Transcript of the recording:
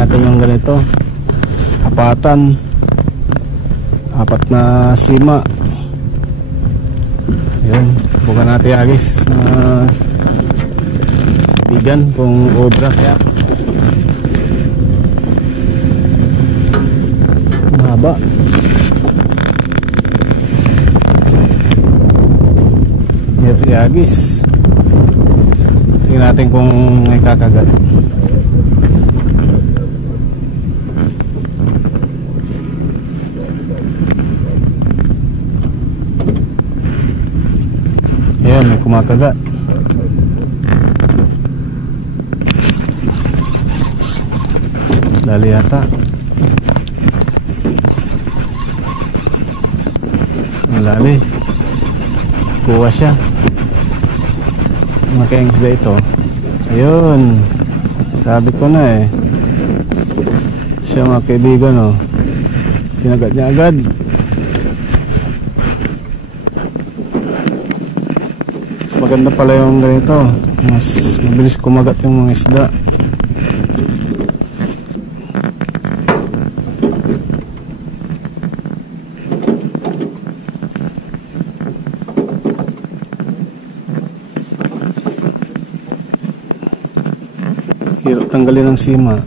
natin yung ganito, apatan, 4 na sima. Yun, subukan natin agis na bigan kung obra kaya mahaba. May agis. Tingnan natin kung may kakagat. Ayan, may kumakagat. Dali yata. Ang lali. Kuha siya. Makaing sila ito. Ayun. Sabi ko na eh. Siya mga kaibigan oh. Kinagat niya agad. Mas maganda pala yung ganito. Mas mabilis kumagat yung mga isda. Hirap tanggalin ang sima.